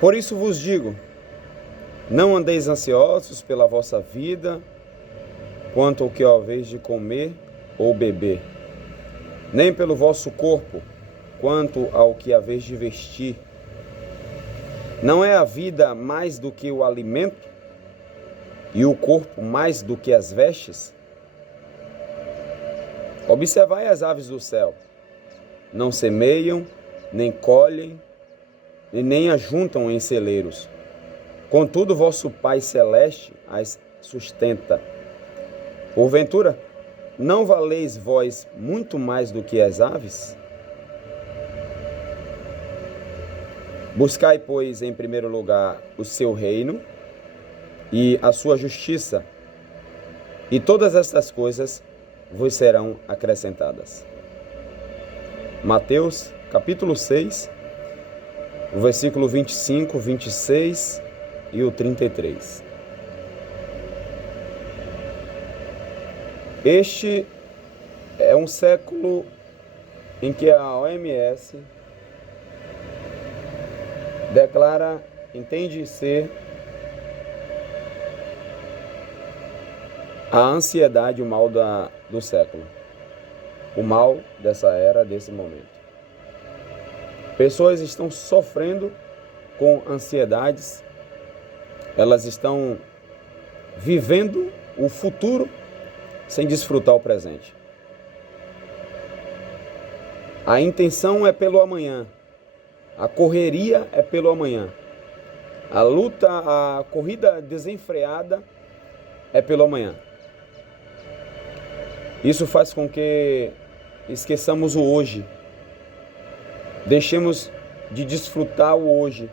Por isso vos digo, não andeis ansiosos pela vossa vida, quanto ao que haveis de comer ou beber, nem pelo vosso corpo, quanto ao que haveis de vestir. Não é a vida mais do que o alimento, e o corpo mais do que as vestes? Observai as aves do céu. Não semeiam, nem colhem, e nem ajuntam em celeiros. Contudo, vosso Pai Celeste as sustenta. Porventura, não valeis vós muito mais do que as aves? Buscai, pois, em primeiro lugar o seu reino e a sua justiça, e todas estas coisas vos serão acrescentadas. Mateus, capítulo 6, o versículo 25, 26 e o 33. Este é um século em que a OMS entende ser a ansiedade o mal do século, o mal dessa era, desse momento. Pessoas estão sofrendo com ansiedades, elas estão vivendo o futuro sem desfrutar o presente. A intenção é pelo amanhã, a correria é pelo amanhã, a luta, a corrida desenfreada é pelo amanhã. Isso faz com que esqueçamos o hoje, deixemos de desfrutar o hoje.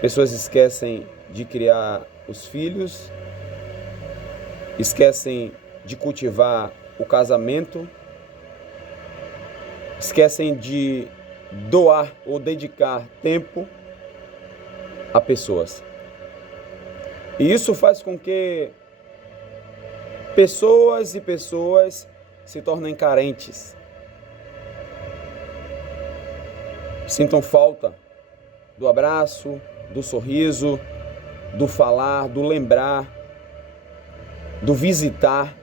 Pessoas esquecem de criar os filhos, esquecem de cultivar o casamento, esquecem de doar ou dedicar tempo a pessoas. E isso faz com que pessoas e pessoas se tornem carentes, sintam falta do abraço, do sorriso, do falar, do lembrar, do visitar.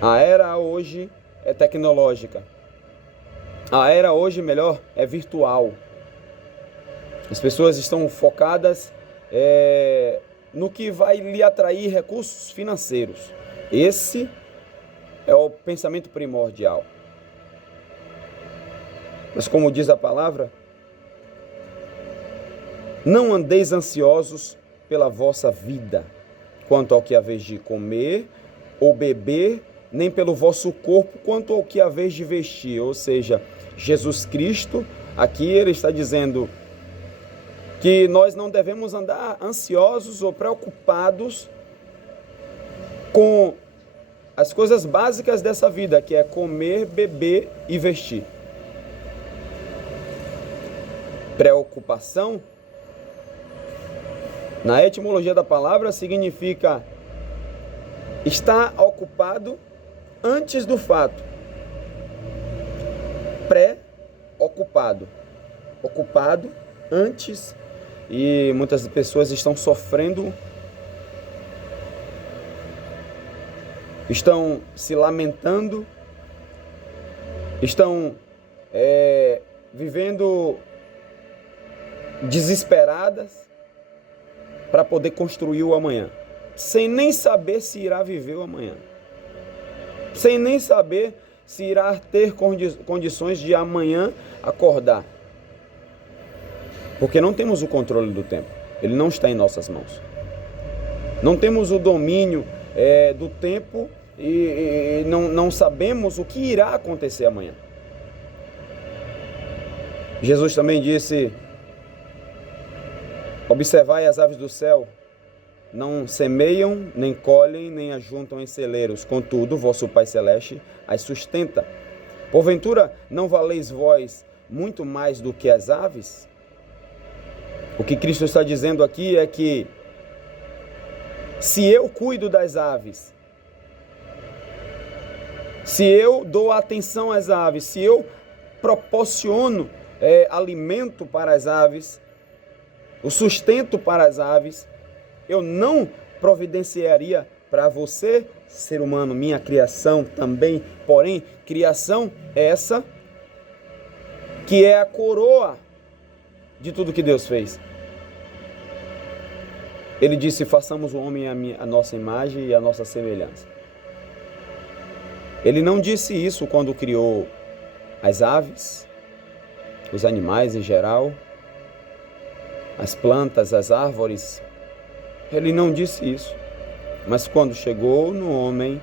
A era hoje é tecnológica. A era hoje, melhor, é virtual. As pessoas estão focadas no que vai lhe atrair recursos financeiros. Esse é o pensamento primordial. Mas como diz a palavra, não andeis ansiosos pela vossa vida, quanto ao que haveis de comer ou beber, nem pelo vosso corpo, quanto ao que haveis de vestir. Ou seja, Jesus Cristo, aqui ele está dizendo que nós não devemos andar ansiosos ou preocupados com as coisas básicas dessa vida, que é comer, beber e vestir. Preocupação, na etimologia da palavra, significa estar ocupado antes do fato. Pré-ocupado. Ocupado antes. E muitas pessoas estão sofrendo, estão se lamentando, estão vivendo desesperadas para poder construir o amanhã, sem nem saber se irá viver o amanhã, sem nem saber se irá ter condições de amanhã acordar. Porque não temos o controle do tempo, ele não está em nossas mãos. Não temos o domínio do tempo e não sabemos o que irá acontecer amanhã. Jesus também disse: observai as aves do céu, não semeiam, nem colhem, nem ajuntam em celeiros, contudo, vosso Pai Celeste as sustenta. Porventura, não valeis vós muito mais do que as aves? O que Cristo está dizendo aqui é que se eu cuido das aves, se eu dou atenção às aves, se eu proporciono alimento para as aves, o sustento para as aves, eu não providenciaria para você, ser humano, minha criação também. Porém, criação essa que é a coroa de tudo que Deus fez. Ele disse: façamos o homem a nossa imagem e a nossa semelhança. Ele não disse isso quando criou as aves, os animais em geral, as plantas, as árvores. Ele não disse isso. Mas quando chegou no homem,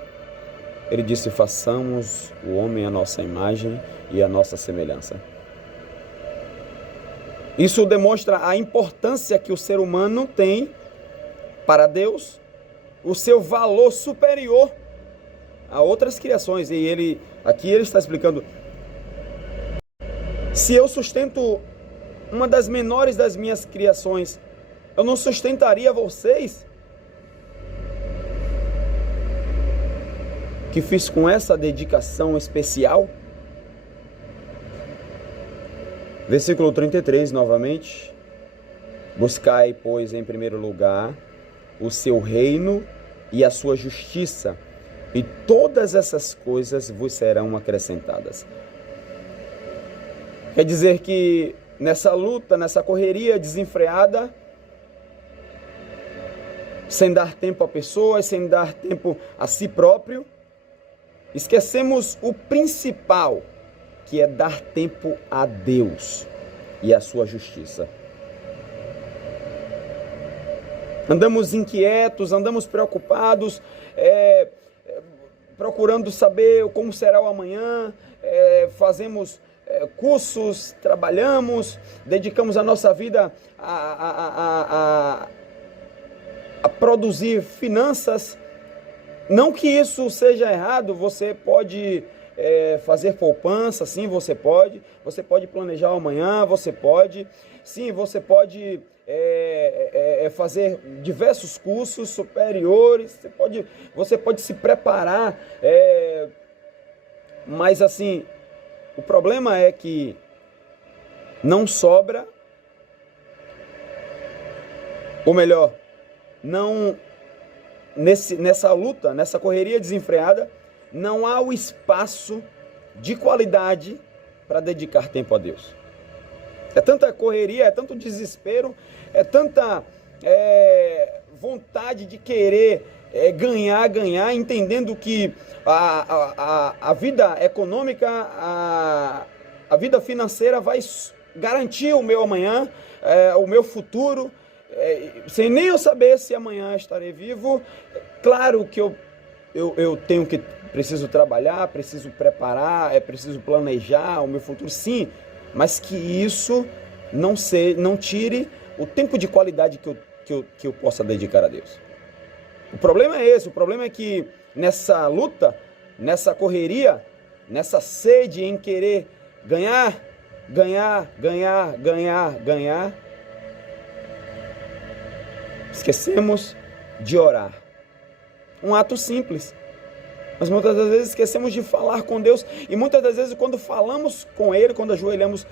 ele disse: façamos o homem a nossa imagem e a nossa semelhança. Isso demonstra a importância que o ser humano tem para Deus, o seu valor superior a outras criações. E aqui ele está explicando: se eu sustento uma das menores das minhas criações, eu não sustentaria vocês? Que fiz com essa dedicação especial? Versículo 33, novamente. Buscai, pois, em primeiro lugar o seu reino e a sua justiça, e todas essas coisas vos serão acrescentadas. Quer dizer que nessa luta, nessa correria desenfreada, sem dar tempo a pessoas, sem dar tempo a si próprio, esquecemos o principal, que é dar tempo a Deus e a sua justiça. Andamos inquietos, andamos preocupados, procurando saber como será o amanhã, fazemos cursos, trabalhamos, dedicamos a nossa vida a produzir finanças. Não que isso seja errado, você pode fazer poupança, sim, você pode planejar o amanhã, você pode fazer diversos cursos superiores, você pode se preparar, mas assim, o problema é que não sobra, ou melhor, não nessa luta, nessa correria desenfreada, não há o espaço de qualidade para dedicar tempo a Deus. É tanta correria, é tanto desespero, é tanta vontade de querer ganhar, entendendo que a vida econômica, a vida financeira vai garantir o meu amanhã, o meu futuro, sem nem eu saber se amanhã estarei vivo. Claro que eu preciso trabalhar, preciso preparar, preciso planejar o meu futuro, sim, mas que isso não tire o tempo de qualidade que eu possa dedicar a Deus. O problema é esse, o problema é que nessa luta, nessa correria, nessa sede em querer ganhar, esquecemos de orar. Um ato simples, mas muitas das vezes esquecemos de falar com Deus, e muitas das vezes quando falamos com Ele, quando ajoelhamos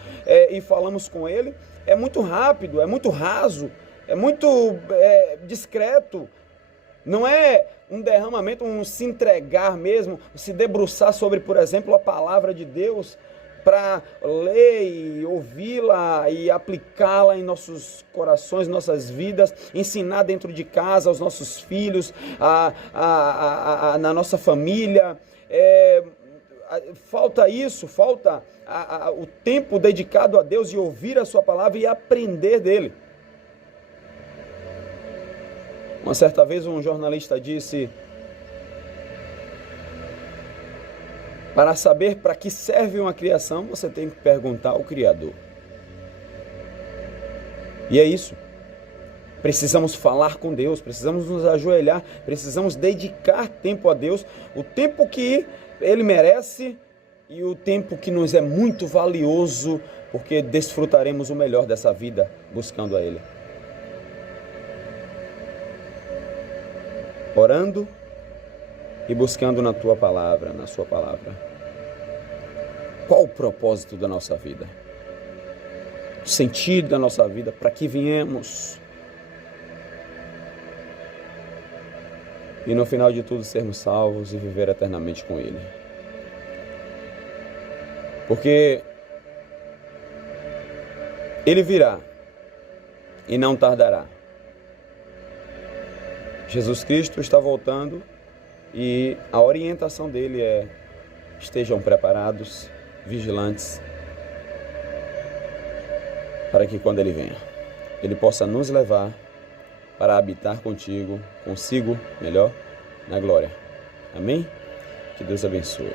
e falamos com Ele, é muito rápido, é muito raso, é muito discreto. Não é um derramamento, um se entregar mesmo, se debruçar sobre, por exemplo, a palavra de Deus, para ler e ouvi-la e aplicá-la em nossos corações, nossas vidas, ensinar dentro de casa aos nossos filhos, na nossa família. Falta isso, falta o tempo dedicado a Deus e ouvir a sua palavra e aprender dele. Uma certa vez um jornalista disse: para saber para que serve uma criação, você tem que perguntar ao Criador. E é isso. Precisamos falar com Deus, precisamos nos ajoelhar, precisamos dedicar tempo a Deus, o tempo que Ele merece e o tempo que nos é muito valioso, porque desfrutaremos o melhor dessa vida buscando a Ele. Orando e buscando na Tua palavra, na Sua palavra. Qual o propósito da nossa vida? o sentido da nossa vida, para que viemos. E no final de tudo sermos salvos e viver eternamente com Ele. Porque Ele virá e não tardará. Jesus Cristo está voltando e a orientação dele é: estejam preparados, vigilantes, para que quando Ele venha, Ele possa nos levar para habitar consigo, melhor, na glória. Amém? Que Deus abençoe.